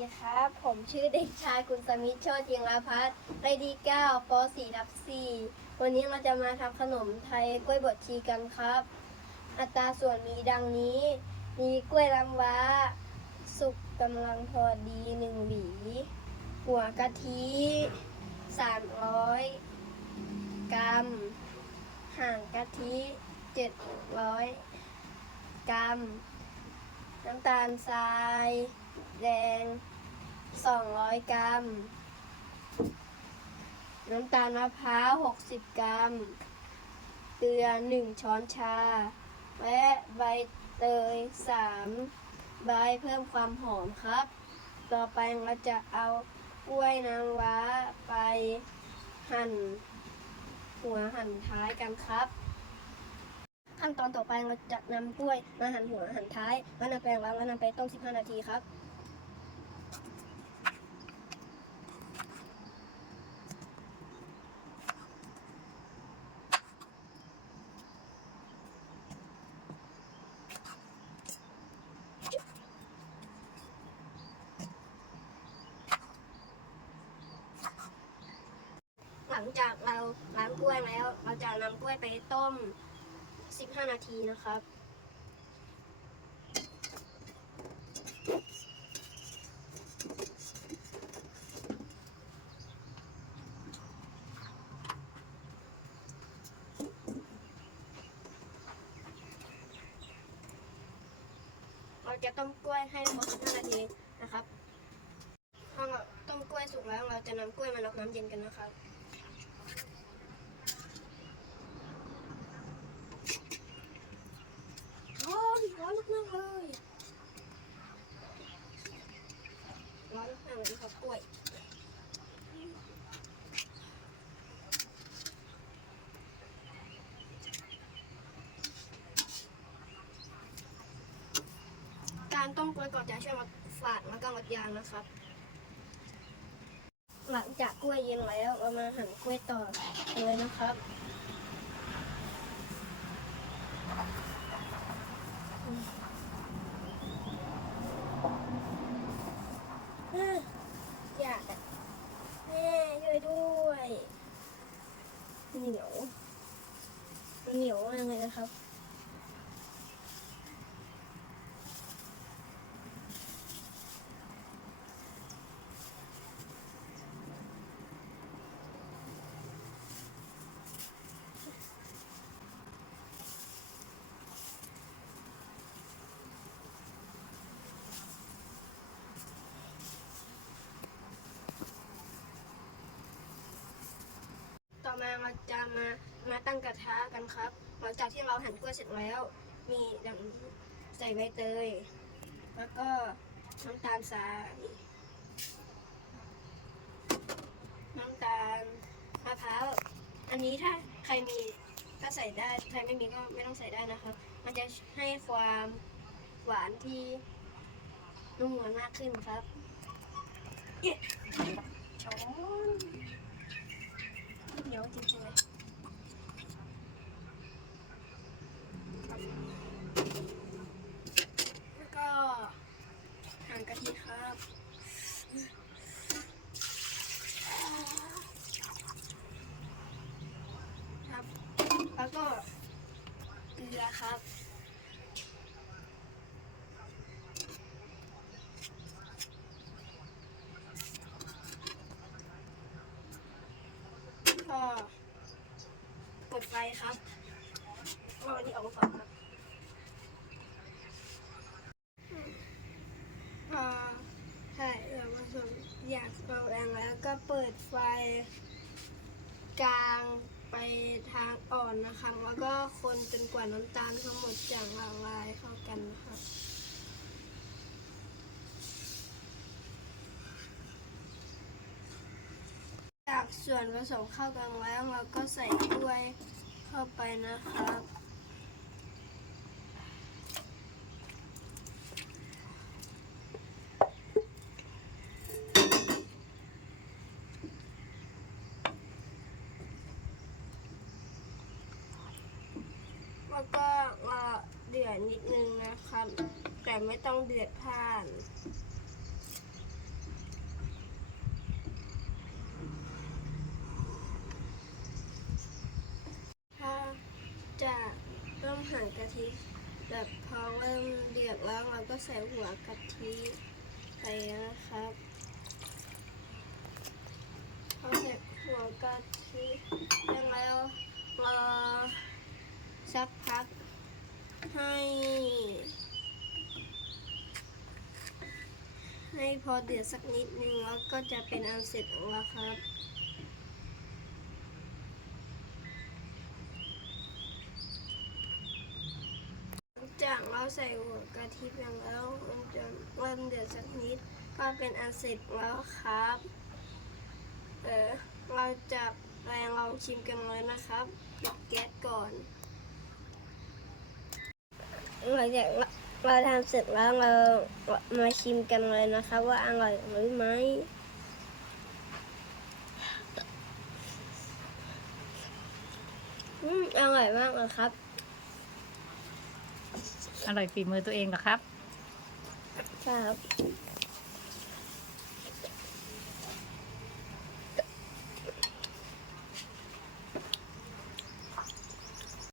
ดีครับ ผมชื่อเด็กชายกุลสมิทธิ์โชติยิงรพัฒน์เลขที่9ป .4 ทับ4วันนี้เราจะมาทำขนมไทยกล้วยบดชีกันครับ อัตราส่วนมีดังนี้ มีกล้วยน้ำว้า สุกกำลังพอดีหนึ่งหวี หัวกะทิ300กรัม ห่างกะทิ700กรัม น้ำตาลทราย แดง 200กรัม น้ำตาลมะพร้าว60กรัม เกลือ1ช้อนชา และใบเตย3ใบเพิ่มความหอมครับ ต่อไปเราจะเอากล้วยน้ำว้าไปหั่น หัวหั่นท้ายกันครับ ขั้นตอนต่อไปเราจะนำกล้วยมาหั่นหัวหั่นท้ายแล้วนำไปล้างแล้วนำไปต้ม 15 นาทีครับ จากเราล้างกล้วยแล้ว เราจะนำกล้วยไปต้ม 15 นาทีนะครับ เราจะต้มกล้วยให้ครบ15 นาทีนะครับพอเราต้มกล้วยสุกแล้วเราจะนำกล้วยมาน็อกน้ำเย็นกันนะครับ ร้อนร้อนมากๆ เลยร้อนมากเลยครับกล้วย การต้มกล้วยก่อนจะช่วยลดฝาดแล้วก็ลดยางนะครับ หลังจากกล้วยเย็นแล้วเรามาหั่นกล้วยต่อเลยนะครับ อะอยากอะแม่ช่วยด้วย เหนียวมันเหนียวยังไงนะครับ มาเราจะมามาตั้งกระทะกันครับหลังจากที่เราหั่นกล้วยเสร็จแล้ว มีดังใส่ใบเตย แล้วก็น้ำตาลทรายน้ำตาลมะพร้าวอันนี้ถ้าใครมีก็ใส่ได้ ใครไม่มีก็ไม่ต้องใส่ได้นะครับ มันจะให้ความหวานที่นุ่มนวลมากขึ้นครับ เย้ช้อน เหนียวจริงๆเลยแล้วก็หางกะทิครับ ครับ แล้วก็เกลือครับ ก็ก ดไฟครับเอาอันนี้ออกมาก่อนครับอใช่เราผสมอยากเบาแรงแล้วก็เปิดไฟ กลางไปทางอ่อนนะคะ แล้วก็คนจนกว่าน้ำตาลทั้งหมดจะละลายเข้ากันนะคะจาก ส่วนผสมเข้ากันแล้วเราก็ใส่กล้วยเข้าไปนะครับ แล้วก็รอเดือดนิดนึงนะครับ แต่ไม่ต้องเดือดพล่าน หางกะทิแบบพอเริ่มเดือดแล้วเราก็ใส่หัวกะทิไปนะครับพอใส่หัวกะทิยังไงเรารอสักพักให้ให้พอเดือดสักนิดนึงแล้วก็จะเป็นอันเสร็จแล้วครับ หลัง จากเราใส่หัวกะทิไปแล้วมันจะเริ่มเดือดสักนิด ก็เป็นอันเสร็จแล้วครับ เออเราจะแรงลองชิมกันเลยนะครับปิดแก๊สก่อนหลังจากเราทำเสร็จแล้วเรามาชิมกันเลยนะครับว่าอร่อยหรือไม่อืมอร่อยมากเลยครับ อร่อยฝีมือตัวเองเหรอครับ ครับ